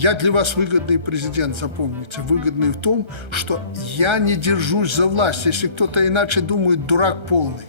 Я для вас выгодный президент, запомните. Выгодный в том, что я не держусь за власть. Если кто-то иначе думает, дурак полный.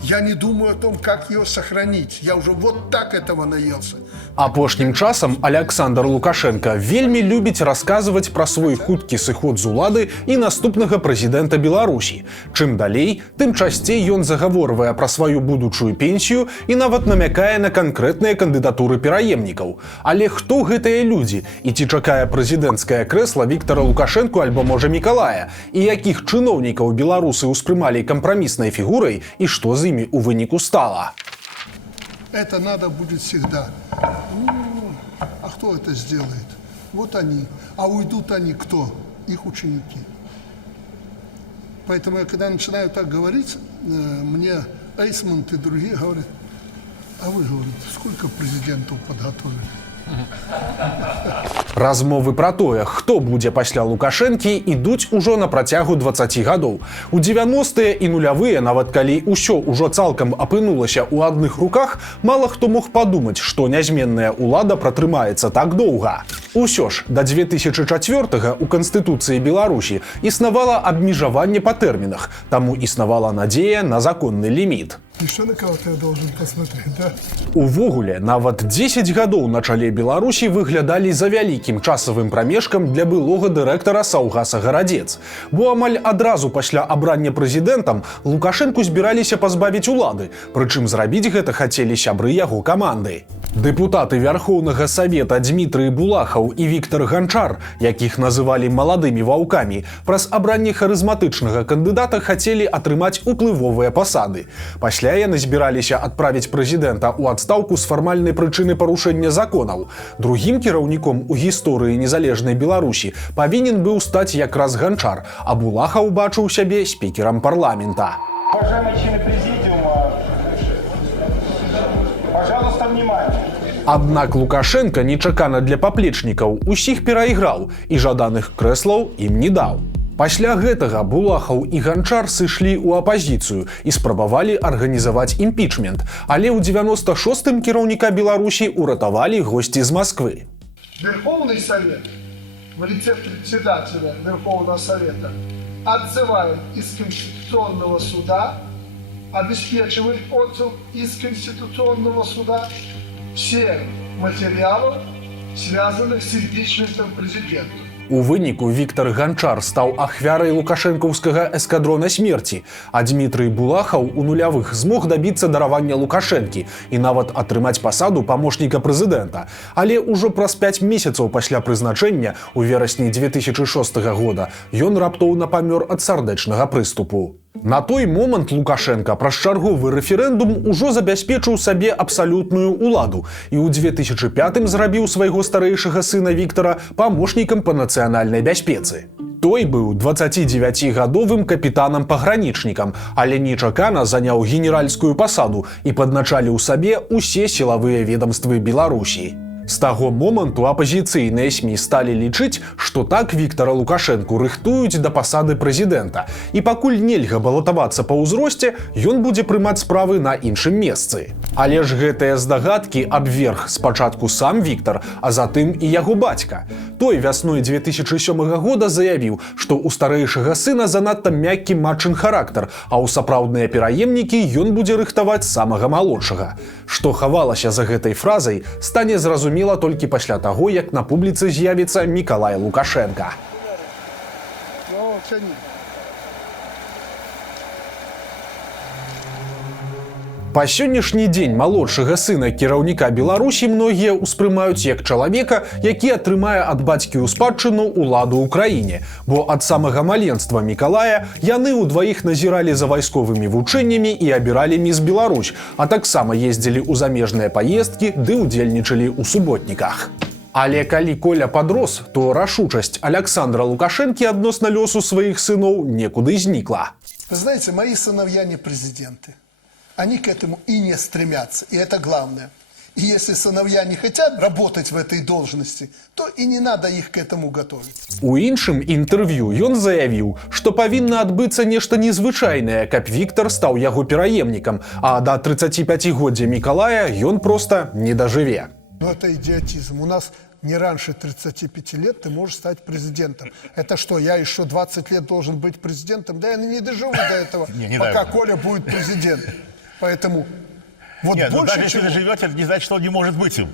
Я не думаю о том, как ее сохранить. Я уже вот так этого наелся. Апошнім часам Александр Лукашенко вельмі любіць расказваць пра свой хуткі сыход з улады і наступнага прэзідэнта Беларусі. Чым далей, тым часцей ён загаворвае пра сваю будучую пенсію і нават намякае на канкрэтныя кандыдатуры пераемнікаў. Але хто гэтыя людзі? І ці чакае прэзідэнцкае крэсла Віктара Лукашэнку альбо, можа, Мікалая? І якіх чыноўнікаў беларусы ўспрымалі кампраміснай фігурай і што з імі у выніку стала? Это надо будет всегда. А кто это сделает? Вот они. А уйдут они кто? Их ученики. Поэтому я когда начинаю так говорить, мне Эйсмонт и другие говорят, а вы, говорят, сколько президентов подготовили? Размовы пра тое, хто будзе пасля Лукашэнкі, ідуць ужо на працягу 20 гадоў. У 90-е і нулявыя, нават калі ўсё ўжо цалкам апынулася ў адных руках, мала хто мог падумаць, што нязменная ўлада пратрымаецца так доўга. Усё ж, да 2004-го у Канстытуцыі Беларусі існавала абмежаванне па тэрмінах, таму існавала надзея на законны ліміт. Еще на кого-то я должен посмотреть, да? Увогуле, нават 10 гадоў на чале Беларусі выглядалі за вялікім часавым прамежкам для былога дырэктара Саўгаса Гарадзец. Бо амаль адразу пасля абрання прэзідэнтам Лукашэнку збіраліся пазбавіць улады, прычым зрабіць гэта хацелі сябры яго каманды. Дэпутаты Вярхоўнага Савета Дмітрый Булахаў і Віктар Ганчар, якіх называлі маладымі ваўкамі, праз абранне харызматычнага кандыдата хацелі атрымаць уплывовыя пасады. Пасля яны збіраліся адправіць прэзідэнта ў адстаўку з фармальнай прычыны парушэння законаў. Другім кіраўніком у гісторыі незалежнай Беларусі павінен быў стаць якраз Ганчар, а Булахаў бачыў сябе спікерам парламента. Уважаемые члены президиума, пожалуйста, внимание. Аднак Лукашенко нечакана для паплечнікаў усіх перайграў і жаданых крэслаў ім не даў. Пасля гэтага Булахаў і Ганчар сышлі ў апазіцыю і спрабавалі арганізаваць імпічмент, але ў 96-м кіраўніка Беларусі уратавалі госці з Масквы. Верховный Совет в лице председателя Верховного Совета отзывает из Конституционного суда, обеспечивает отзыв из Конституционного суда всех материалов, связанных с импичментом президента. У выніку Віктар Ганчар стаў ахвярай лукашэнкаўскага эскадрона смерці, а Дмітрый Булахаў у нулявых змог дабіцца даравання Лукашэнкі і нават атрымаць пасаду памочніка прэзідэнта. Але ўжо праз 5 месяцаў пасля прызначэння, у верасні 2006 года, ён раптоўна памёр ад сардэчнага прыступу. На той момант Лукашенко праз чарговы рэферэндум ужо забяспечыў сабе абсалютную ўладу і ў 2005-м зрабіў свайго старэйшага сына Віктара памочнікам па нацыянальнай бяспецы. Той быў 29-гадовым капітанам-пагранічнікам, але нечакана заняў генеральскую пасаду і падначаліў сабе ўсе сілавыя ведамствы Беларусі. З таго моманту апазіцыйныя СМІ сталі лічыць, што так Віктара Лукашэнку рыхтуюць да пасады прэзідэнта, і пакуль нельга балатавацца па ўзросце, ён будзе прымаць справы на іншым месцы. Але ж гэтыя здагадкі абверг спачатку сам Віктар, а затым і яго бацька. Той вясной 2007 года заявіў, што ў старэйшага сына занадта мяккі матчын характар, а ў сапраўдныя пераемнікі ён будзе рыхтаваць самага малодшага. Што хавалася за гэтай фразай, стане зразумела толькі пасля таго, як на публіцы з'явіцца Мікалай Лукашенка. Па сённяшні дзень малодшага сына кіраўніка Беларусі многія ўспрымаюць як чалавека, які атрымае ад бацькі ў спадчыну ўладу ў краіне, бо ад самага маленства Мікалая яны ўдваіх назіралі за вайсковымі вучэннямі і абіралі міс Беларусь, а таксама ездзілі ў замежныя паездкі ды ўдзельнічалі ў суботніках. Але калі Коля падрос, то рашучасць Александра Лукашэнкі адносна лёсу сваіх сыноў некуды знікла. Вы знаете, мои сыновья не президенты. Они к этому и не стремятся, и это главное. И если сыновья не хотят работать в этой должности, то и не надо их к этому готовить. У іншым інтэрв'ю ён заявіў, што павінна адбыцца нешта незвычайнае, каб Віктар стаў яго пераемнікам, а да 35-годдзя Мікалая ён проста не дажыве. Ну это идиотизм. У нас не раньше 35 лет ты можешь стать президентом. Это что, я еще 20 лет должен быть президентом? Да я не доживу до этого, Не пока дай бог. Коля будет президентом. Поэтому вот Нет, ну больше даже если чего, вы живете, это не значит, что он не может быть им.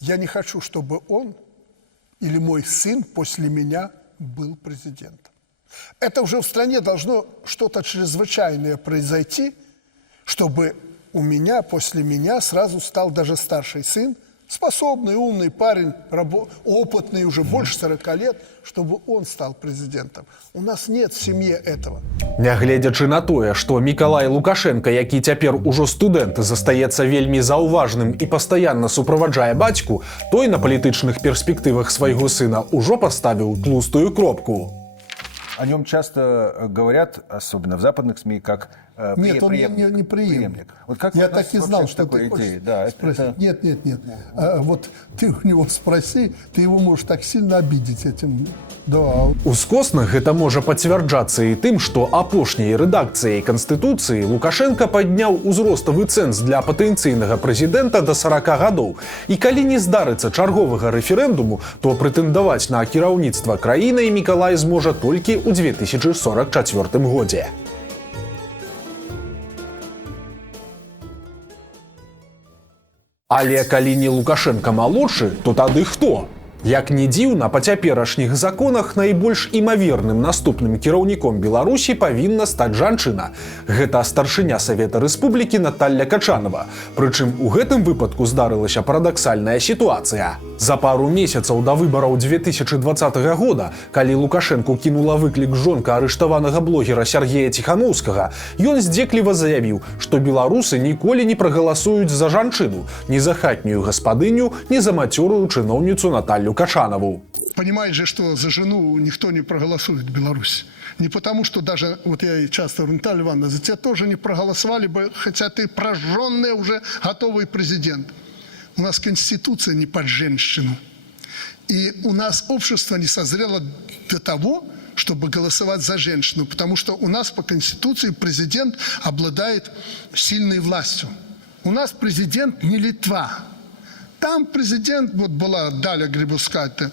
я не хочу, чтобы он или мой сын после меня был президентом. Это уже в стране должно что-то чрезвычайное произойти, чтобы у меня, после меня сразу стал даже старший сын, способный, умный парень, опытный уже больше 40 лет, чтобы он стал президентом. У нас нет в семье этого. Нягледзячы на тое, што Мікалай Лукашенка, які цяпер ужо студэнт, застаецца вельмі заўважным і пастаянна суправаджае бацьку, той на палітычных перспектывах свайго сына ўжо паставіў тлустую кропку. О нем часто говорят, особенно в западных СМИ, как Нет, он не преемник. Вот как я вы так и знал, относитесь к что такой ты идее? хочешь Да, спросить. Нет. Вот ты у него спроси, ты его можешь так сильно обидеть этим. Да. Ускосна гэта можа пацвярджацца і тым, што апошняй рэдакцыяй Канстытуцыі Лукашенка падняў узроставы цэнз для патэнцыйнага прэзідэнта да 40 гадоў. І калі не здарыцца чарговага рэферэндуму, то прэтэндаваць на кіраўніцтва краінай Мікалай зможа толькі ў 2044 годзе. Але калі не Лукашенка малодшы, то тады хто? Як не дзіўна, па цяперашніх законах найбольш імаверным наступным кіраўніком Беларусі павінна стаць жанчына. Гэта старшыня Савета Рэспублікі Наталля Качанова. Прычым у гэтым выпадку здарылася парадаксальная сітуацыя. За пару месяцаў да выбараў 2020 года, калі Лукашенку кінула выклік жонка арыштаванага блогера Сергея Ціханаўскага, ён здзекліва заявіў, што беларусы ніколі не прагаласуюць за жанчыну, ні за хатнюю гаспадыню, ні за мацёрую чыноўніцу Наталлю Качанову. Понимаешь же, что за жену никто не проголосует в Беларуси. Не потому, что даже, вот я и часто говорю, Наталья Ивановна, за тебя тоже не проголосовали бы, хотя ты прожженный уже готовый президент. У нас Конституция не под женщину. И у нас общество не созрело до того, чтобы голосовать за женщину. Потому что у нас по Конституции президент обладает сильной властью. У нас президент не Литва. Там президент, вот была Даля Грибускайте,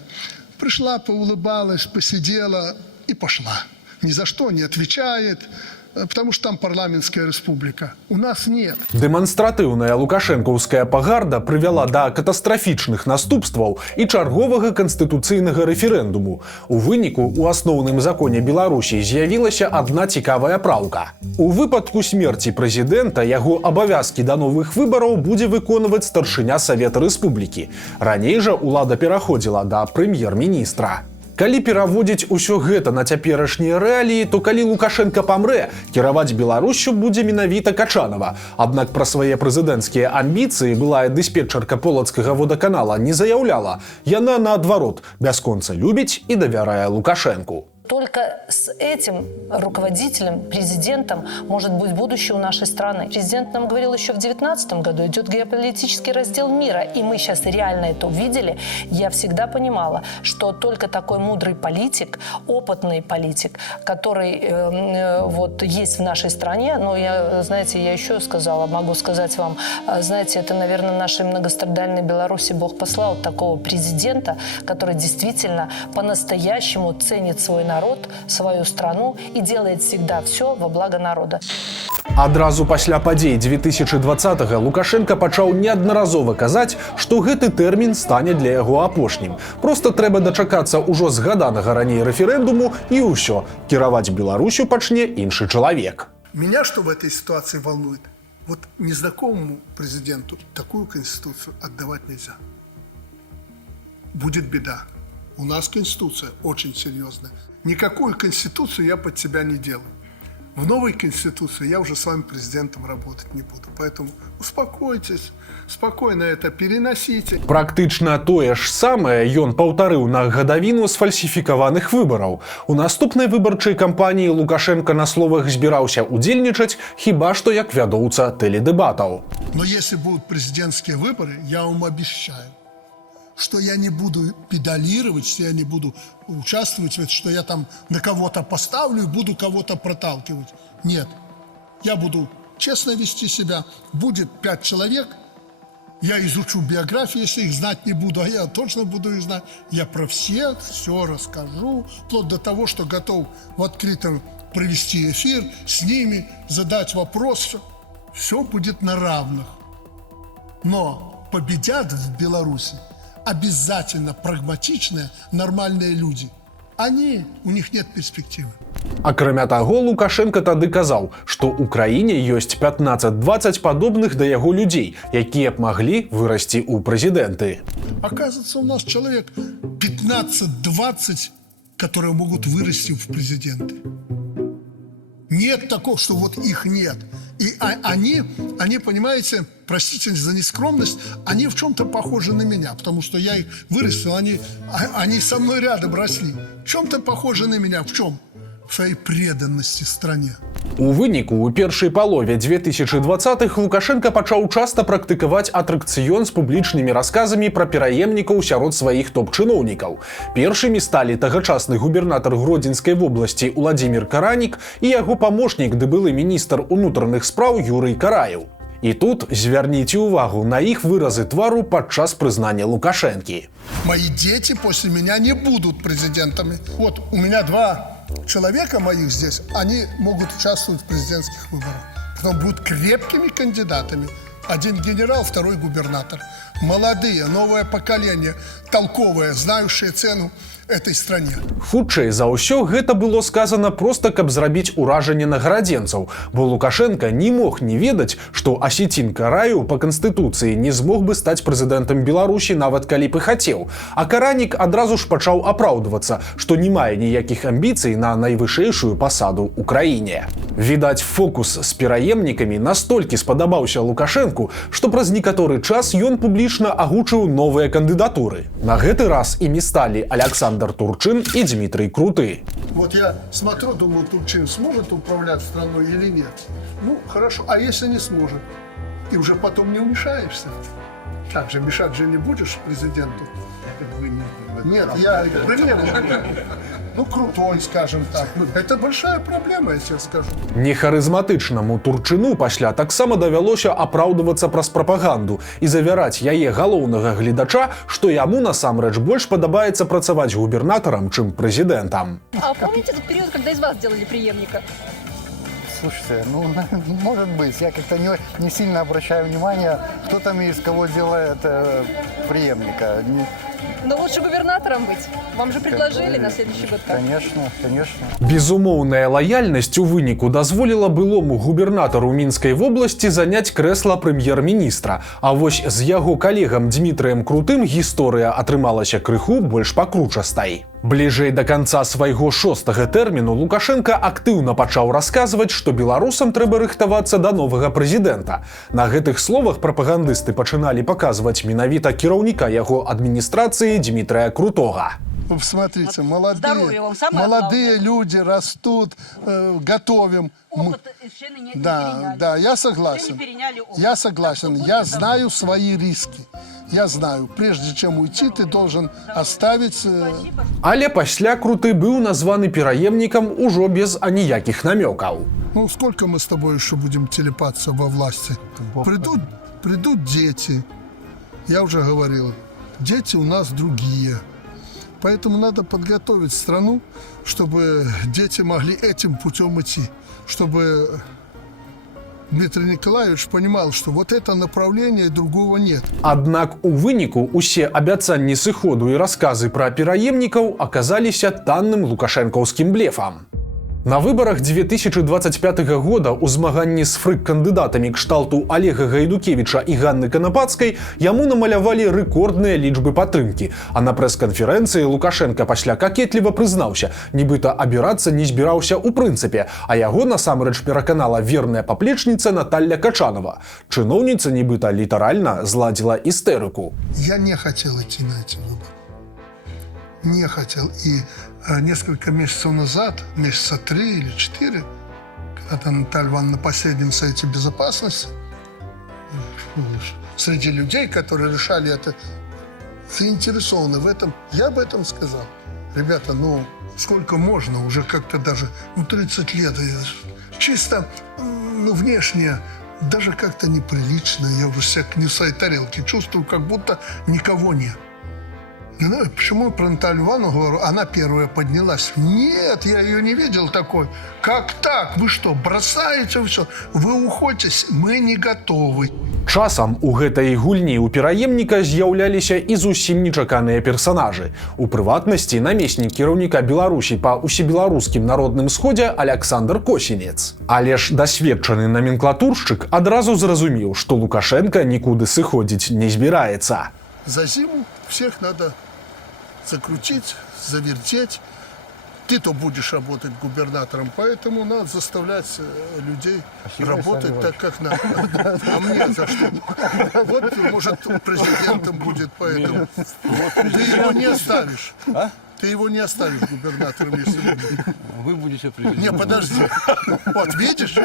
пришла, поулыбалась, посидела и пошла. Ни за что не отвечает, потому что там парламентская республика. У нас нет. Дэманстратыўная лукашэнкаўская пагарда прывяла да катастрафічных наступстваў і чарговага канстытуцыйнага рэферэндуму. У выніку у асноўным законе Беларусі з'явілася адна цікавая праўка. У выпадку смерці прэзідэнта яго абавязкі да новых выбараў будзе выконваць старшыня Савета Рэспублікі. Раней жа ўлада пераходзіла да прэм'ер-міністра. Калі пераводзіць усё гэта на цяперашнія рэаліі, то калі Лукашенка памрэ, кіраваць Беларуссю будзе менавіта Качанова. Аднак пра свае прэзідэнцкія амбіцыі былая дыспетчарка полацкага водаканала не заяўляла. Яна, наадварот, бясконца любіць і давярае Лукашэнку. Только с этим руководителем, президентом, может быть будущее у нашей страны. Президент нам говорил еще в 2019 году, идет геополитический раздел мира, и мы сейчас реально это увидели. Я всегда понимала, что только такой мудрый политик, опытный политик, который вот есть в нашей стране, но я, знаете, я еще сказала, могу сказать вам, знаете, это, наверное, нашей многострадальной Беларуси Бог послал такого президента, который действительно по-настоящему ценит свой народ, свою страну и делает всегда все во благо народа. Адразу пасля падзей 2020-га Лукашенка пачаў неаднаразова казаць, што гэты тэрмін стане для яго апошнім. Проста трэба дачакацца ўжо згаданага раней рэферэндуму і ўсё. Кіраваць Беларусю пачне іншы чалавек. Меня что в этой ситуации волнует? Вот незнакомому президенту такую конституцию отдавать нельзя. Будет беда. У нас конституция очень серьезная. Никакую конституцию я под себя не делаю. В новой конституции я уже с вами президентом работать не буду. Поэтому успокойтесь, спокойно это переносите. Практычна тое ж самае ён паўтарыў на гадавіну сфальсіфікаваных выбараў. У наступнай выбарчай кампаніі Лукашенка на словах збіраўся удзельнічаць, хіба што як вядоўца тэледэбатаў. Но если будут президентские выборы, я вам обещаю, что я не буду педалировать, что я не буду участвовать, что я там на кого-то поставлю и буду кого-то проталкивать. Нет. Я буду честно вести себя. Будет 5 человек, Я изучу биографии, если их знать не буду, а я точно буду их знать. Я про всех все расскажу, вплоть до того, что готов в открытом провести эфир с ними, задать вопрос. Все будет на равных. Но победят в Беларуси обязательно прагматичные, нормальные люди. У них нет перспективы. Акрамя таго, Лукашенко тады казаў, што ў краіне ёсць 15-20 падобных да яго людзей, якія б маглі вырасці ў прэзідэнты. Оказывается, у нас человек 15-20, которые могут вырасти в президенты. Нет такого, что вот их нет. И они, понимаете, простите за нескромность, они в чем-то похожи на меня, потому что я их вырастил, они со мной рядом росли. В чем-то похожи на меня. В чем? В своей преданности стране. У выніку у першай палове 2020-х Лукашенко пачаў часта практыкаваць атракцыён з публічнымі расказамі пра пераемнікаў сярод сваіх топ-чыноўнікаў. Першымі сталі тагачасны губернатар Гродзенскай вобласці Уладзімір Каранік і яго памочнік ды былы міністр унутраных спраў Юрый Караеў. І тут звярніце ўвагу на іх выразы твару падчас прызнання Лукашэнкі. Мои дети после меня не будут президентами. Вот у меня 2 человека моих здесь, они могут участвовать в президентских выборах. Потом будут крепкими кандидатами. Один генерал, второй губернатор. Молодые, новое поколение, толковое, знающее цену этой стране. Хутчэй за ўсё гэта было сказана проста, каб зрабіць уражанне на гарадзенцаў, бо Лукашенко не мог не ведаць, што Асецін Караеў па канстытуцыі не змог бы стаць прэзідэнтам Беларусі нават калі б і хацеў. А Каранік адразу ж пачаў апраўдвацца, што не мае ніякіх амбіцый на найвышэйшую пасаду ў краіне. Відаць, фокус з пераемнікамі настолькі спадабаўся Лукашэнку, што праз некаторы час ён публічна агучыў новыя кандыдатуры. На гэты раз імі сталі Александр Турчин и Дмитрий Круты. Вот я смотрю, думаю, Турчин сможет управлять страной или нет. Ну, хорошо. А если не сможет? Ты уже потом не вмешаешься. Так же, мешать же не будешь президенту? Нет, я пример. Ну, крутой, скажем так. Это большая проблема, я тебе скажу. Нехарызматычнаму Турчыну пасля таксама давялося апраўдвацца праз прапаганду і завяраць яе галоўнага гледача, што яму насамрэч больш падабаецца працаваць губернатарам, чым прэзідэнтам. А помните тот период, когда из вас сделали преемника? Слушайте, ну, может быть, я как-то не сильно обращаю внимание, кто там из кого делает преемника. Но лучше губернатором быть. Вам же предложили на следующий год. Как? Конечно, конечно. Безумоўная лаяльнасць у выніку дазволіла былому губернатару Мінскай вобласці заняць крэсла прэм'ер-міністра. А вось з яго калегам Дмітрыем Крутым гісторыя атрымалася крыху больш пакручастай. Бліжэй да канца свайго 6-га тэрміну Лукашенко актыўна пачаў расказваць, што беларусам трэба рыхтавацца да новага прэзідэнта. На гэтых словах прапагандысты пачыналі паказваць менавіта кіраўніка яго адміністрацыі Дмітрия Крутога. Вы посмотрите, молодые люди растут, готовим. Да, я согласен. Я согласен. Я знаю свои риски. Я знаю, прежде чем уйти, ты должен оставить... Але пасля Круты быў названы пераемнікам ужо без аніякіх намёкаў. Ну, сколько мы с тобой еще будем телепаться во власти? Придут дети. Я уже говорил, дети у нас другие. Поэтому надо подготовить страну, чтобы дети могли этим путем идти. Чтобы Дмитрий Николаевич понимал, что вот это направление, другого нет. Аднак у выніку усе абяцанні сыходу і расказы пра пераемнікаў аказаліся танным лукашэнкаўскім блефам. На выборах 2025 года у змаганні з фрык-кандыдатамі кшталту Олега Гайдукевіча і Ганны Канапацкай яму намалявалі рэкордныя лічбы падтрымкі, а на прэс-канферэнцыі Лукашенко пасля какетліва прызнаўся, нібыта абірацца не збіраўся ў прынцыпе, а яго насамрэч пераканала верная паплечніца Наталья Качанова. Чыноўніца нібыта літаральна зладзіла істэрыку. Я не хотел идти на эти выборы. Не хотел. И несколько месяцев назад, месяца 3 или 4, когда Наталья Ивановна на последнем совете безопасности, среди людей, которые решали это, заинтересованы в этом, я об этом сказал. Ребята, ну, сколько можно, уже как-то даже, 30 лет, чисто, внешне даже как-то неприлично. Я уже себя не в своей тарелке чувствую, как будто никого нет. Не знаю, почему я про Наталью Ивановну говорю, она первая поднялась. Нет, я ее не видел такой. Как так? Вы что, бросаете все? Вы уходите? Мы не готовы. Часам у гэтай гульні ў пераемніка з'яўляліся і зусім нечаканыя персанажы. У прыватнасці намеснік кіраўніка Беларусі па ўсебеларускім народным сходзе Александр Косінец. Але ж дасведчаны номенклатуршчык адразу зразумеў, што Лукашенко нікуды сыходзіць не збіраецца. За зиму всех надо закрутить, завертеть. Ты-то будешь работать губернатором, поэтому надо заставлять людей работать так, как надо. А мне за что? Вот, может, президентом будет, поэтому. Ты его не оставишь. Ты его не оставишь губернатором, если Вы будете президентом. Не, подожди. Вот, видишь?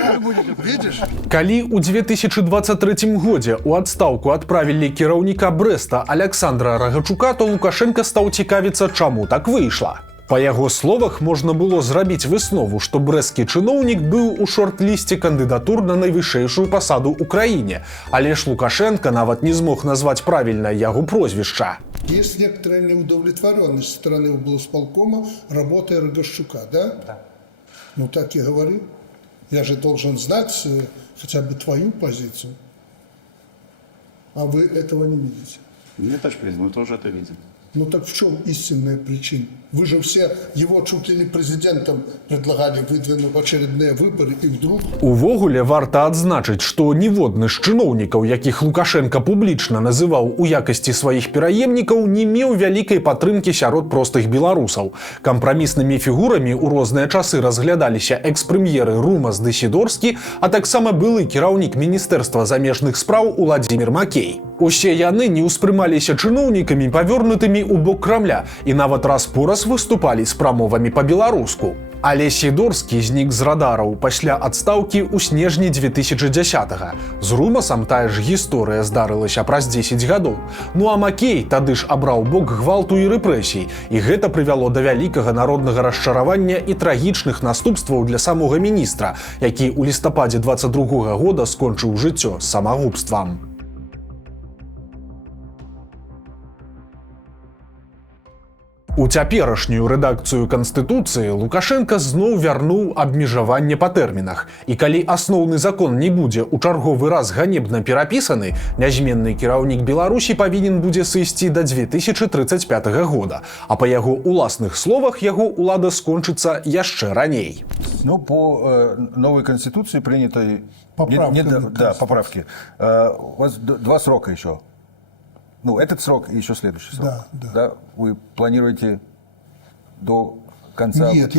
Видишь? Калі ў 2023 годзе ў адстаўку адправілі кіраўніка Брэста Александра Рагачука, то Лукашенко стаў цікавіцца, чаму так выйшла. Па яго словах, можна было зрабіць выснову, што брэсцкі чыноўнік быў у шорт-лісце кандыдатур на найвышэйшую пасаду ў краіне, але ж Лукашенко нават не змог назваць правільна яго прозвішча. Есть некоторая неудовлетворенность со стороны облсполкома работой Рогощука, да? Да. Ну так и говорю. Я же должен знать хотя бы твою позицию. А вы этого не видите. Нет, товарищ президент, мы тоже это видим. Ну так в чем истинная причина? Вы же все его чуть ли не президентом предлагали выдвинуть в очередные выборы, и вдруг... Увогуле варта адзначыць, што ніводны з чыноўнікаў, якіх Лукашенко публічна называў у якасці сваіх пераемнікаў, не меў вялікай падтрымкі сярод простых беларусаў. Кампраміснымі фігурамі ў розныя часы разглядаліся экс-прэм'еры Румас ды Сідорскі, а таксама былы кіраўнік Міністэрства замежных спраў Уладзімір Макей. Усе яны не ўспрымаліся чыноўнікамі, павёрнутымі ў бок Крамля, і нават раз-пораз выступалі з прамовамі па-беларуску. Але Сідорскі знік з радараў пасля адстаўкі ў снежні 2010-го. З Румасам тая ж гісторыя здарылася праз 10 гадоў. Ну а Макей тады ж абраў бок гвалту і рэпрэсій, і гэта прывяло да вялікага народнага расчаравання і трагічных наступстваў для самога міністра, які ў лістападзе 22-го года скончыў жыццё самагубствам. У цяперашнюю рэдакцыю Канстытуцыі Лукашенко зноў вярнуў абмежаванне па тэрмінах. І калі асноўны закон не будзе ў чарговы раз ганебна перапісаны, нязменны кіраўнік Беларусі павінен будзе сысці да 2035 года, а па яго уласных словах яго ўлада скончыцца яшчэ раней. Ну, по новой Конституции принятой... поправки. У вас 2 срока еще. Ну, этот срок и еще следующий срок. Да. Вы планируете до конца... Нет,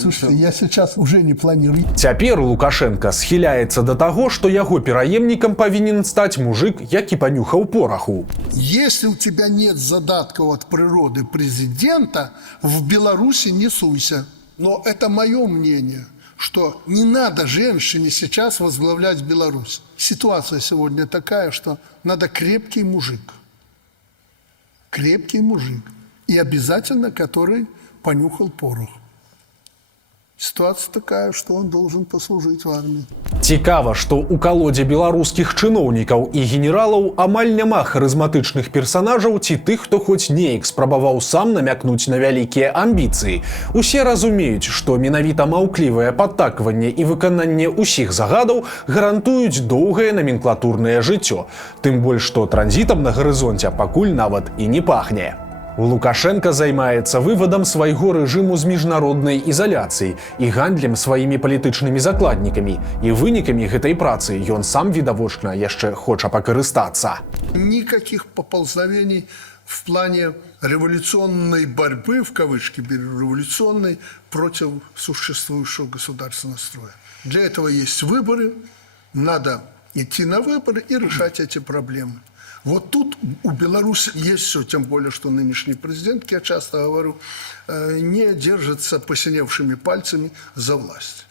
слушайте, я сейчас уже не планирую. Цяпер Лукашенко схіляецца да таго, што яго пераемнікам павінен стаць мужик, які панюхаў пораху. Если у тебя нет задатков от природы президента, в Беларуси не суйся. Но это мое мнение, что не надо женщине сейчас возглавлять Беларусь. Ситуация сегодня такая, что надо крепкий мужик. Крепкий мужик. И обязательно, который понюхал порох. Ситуация такая, что он должен послужить в армии. Цікава, што ў калодзе беларускіх чыноўнікаў і генералаў амаль няма харызматычных персанажаў ці тых, хто хоць неяк спрабаваў сам намякнуць на вялікія амбіцыі. Усе разумеюць, што менавіта маўклівае падтакванне і выкананне ўсіх загадаў гарантуюць доўгае наменклатурнае жыццё. Тым больш, што транзітам на гарызонце пакуль нават і не пахне. Лукашенко займаецца вывадам свайго рэжыму з міжнароднай ізаляцыі і гандлем сваімі палітычнымі закладнікамі. І вынікамі гэтай працы ён сам, відавочна, яшчэ хоча пакарыстацца. Никаких поползновений в плане революционной борьбы, в кавычки революционной, против существующего государственного строя. Для этого есть выборы, надо идти на выборы и решать эти проблемы. Вот тут у Беларуси есть все, тем более, что нынешний президент, как я часто говорю, не держится посиневшими пальцами за власть.